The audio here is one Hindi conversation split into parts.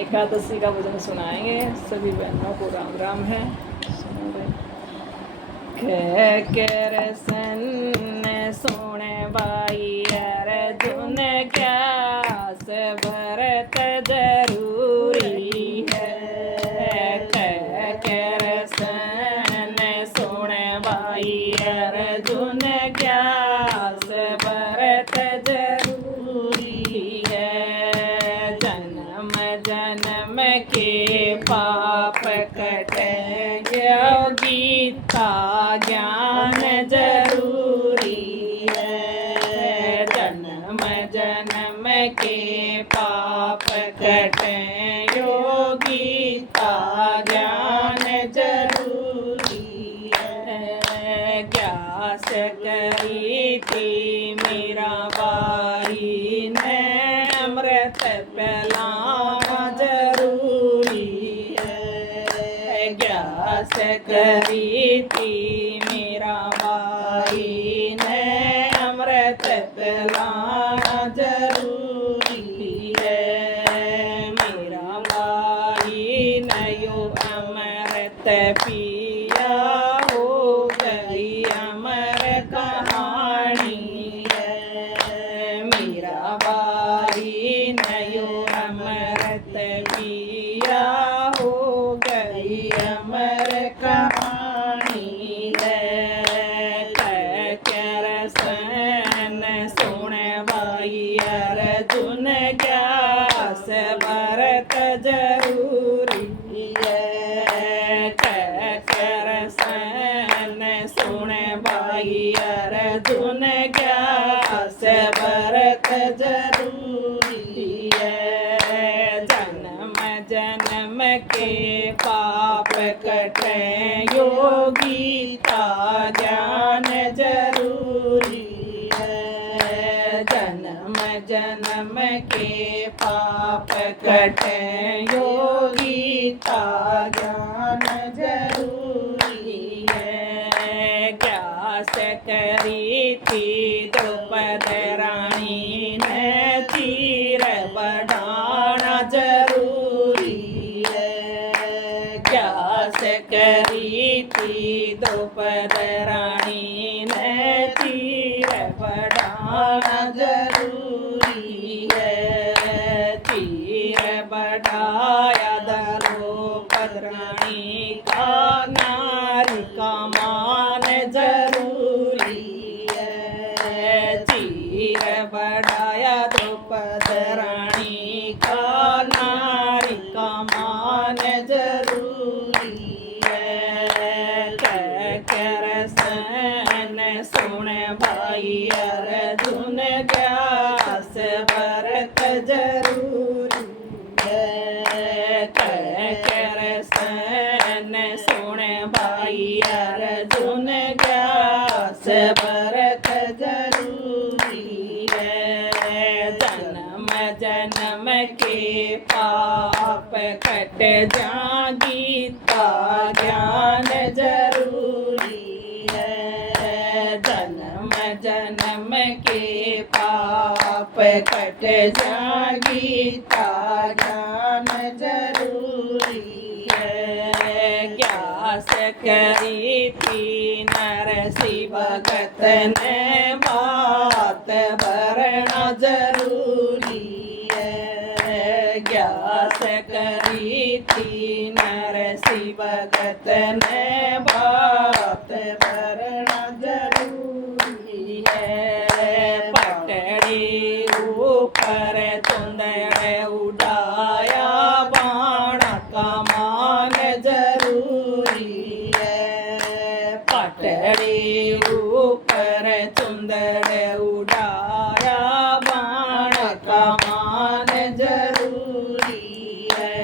एकादशी का भजन सुनाएंगे। सभी बहनों को राम राम है। सुनो रे। सन सोने बाई अर्जुन क्या भरत जरूरी है। सन सोने बाई अर्जुन क्या भरत जरूरी है। जन्म जन्म के पाप कटेंगे गीता ज्ञान जरूरी है। जन्म जन्म के पाप कटें गीता ज्ञान जरूरी है। ज्ञास करी थी मेरा बारी ने अमृत पिलाना जरूरी है। ज्ञास करी थी मेरा बारी ने अमृत पिलाना जरूरी है। मेरा बारी नयो अमृत पिया हो गई अमर कहानी है। मेरा बारी नयो अमृत पिया हो गई अमर कहानी है। सन सोने बाई अर्जुन ज्ञास भरत जरूरी है। सन सोने बाई अर्जुन ज्ञास भरत जरूरी है। जन्म जन्म के पाप कटें गीता ज्ञान जरूरी है। जन्म जन्म के पाप कटें गीता ज्ञान जरूरी है। ज्ञास करी थी द्रौपदी रानी ने चीर बढ़ाना जरूरी है। ज्ञास करी थी द्रौपदी रानी ने चीर बढ़ाना जरूरी है। चीर बढ़ाया द्रौपदी रानी का नारी का मान जरूरी है। चीर बढ़ाया द्रौपदी रानी का नारी का मान जरूरी है। सन सोने भाई अर्जुन ज्ञास भरत जरूरी है। सन सोने भाई अर्जुन ज्ञास भरत जरूरी है। जन्म जन्म के पाप कट जा गीता ज्ञान जरूरी है। जन्म जन्म के पाप कट जा गीता ज्ञान जरूरी है। ज्ञास करी थी नरसी भगत ने बात भरना जरूरी है। ज्ञास करी थी नरसी भगत ने बात भरना जरूरी है। पटड़ी ऊपर तुंदड़ उड़ाया बाण कमान जरूरी है। पटड़ी ऊपर तुंदड़ उड़ाया बाण कमान जरूरी है।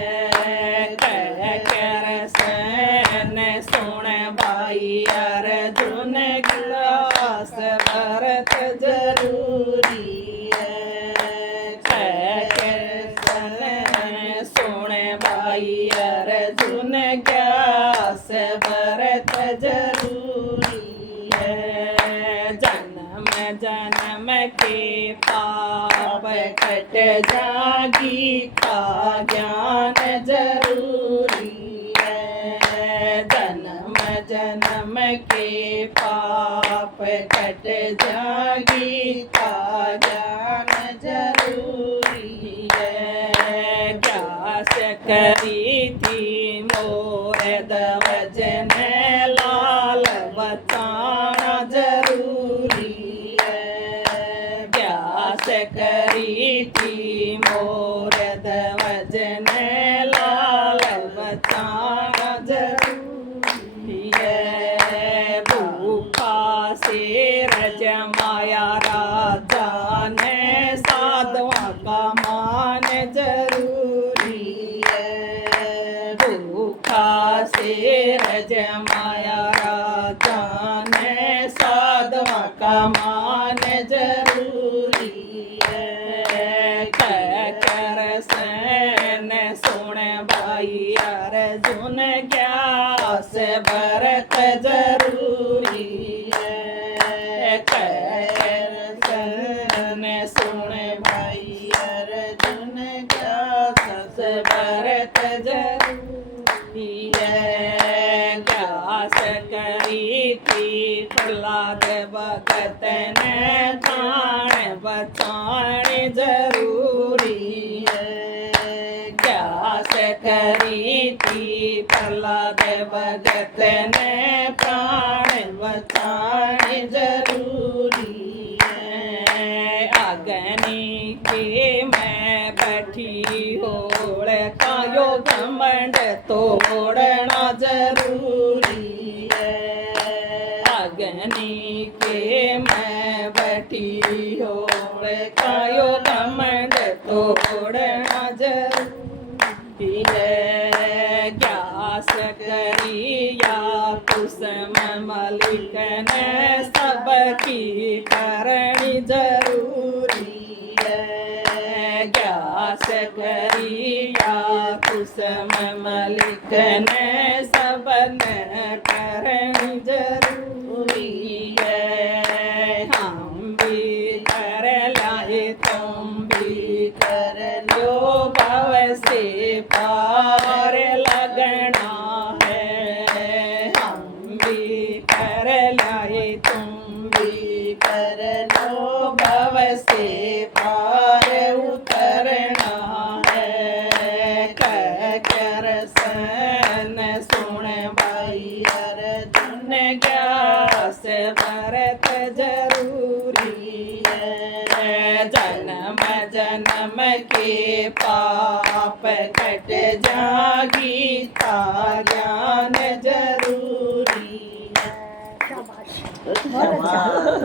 सन सोन भाई अर्जुन ग्लास भरत जरूरी है। सन सोन भाई अर्जुन ग्लास भरत जरूरी है। जन्म जन्म के पाप कट जा गीता गीता ज्ञान जरूरी है। जन्म जन्म के पाप कट जा गीता ज्ञान जरूरी है। ग्यास करी थी मोरद वजन लाल बताना जरूरी है। ग्यास करी थी मोरद वजन लाल बताना जरूरी है। भूखा शेर जमाया राजा ने साधवा का मान जरूरी है। भूखा शेर जमाया राजा ने साधवा का मान जरूरी है। कर सैन सुन भाई अर्जुन ग्यास भरत जरूरी है। कर सैन सुन भाई अर्जुन ग्यास भरत जरूरी है। ग्यास करी थी प्रहलाद भगत ने प्राण बचाण जरूरी है। ग्यास करी थी प्रहलाद भगत ने प्राण बचाण जरूरी है। अग्नि के मैं बैठी होड़ का यो घमंड तोड़ना जरूरी है। अग्नि के मैं बैठी होड़ का यो घमंड तोड़ना जरूरी है। ग्यास करिया कुसुम मलिक ने सबकी करणी जरूरी है। ग्यास करिया कुसुम मलिक ने सबने करणी जरूरी है। हम भी कर लाए तुम भी कर लो भव से पार लगना है। हम भी कर लाए तुम भी कर लो भव से पार उतरना है। कर सन सुन भाई अर्जुन ग्यास भरत जरूरी है। जन्म जन्म के पाप कट जा गीता ज्ञान जरूरी है। बहुत अच्छा।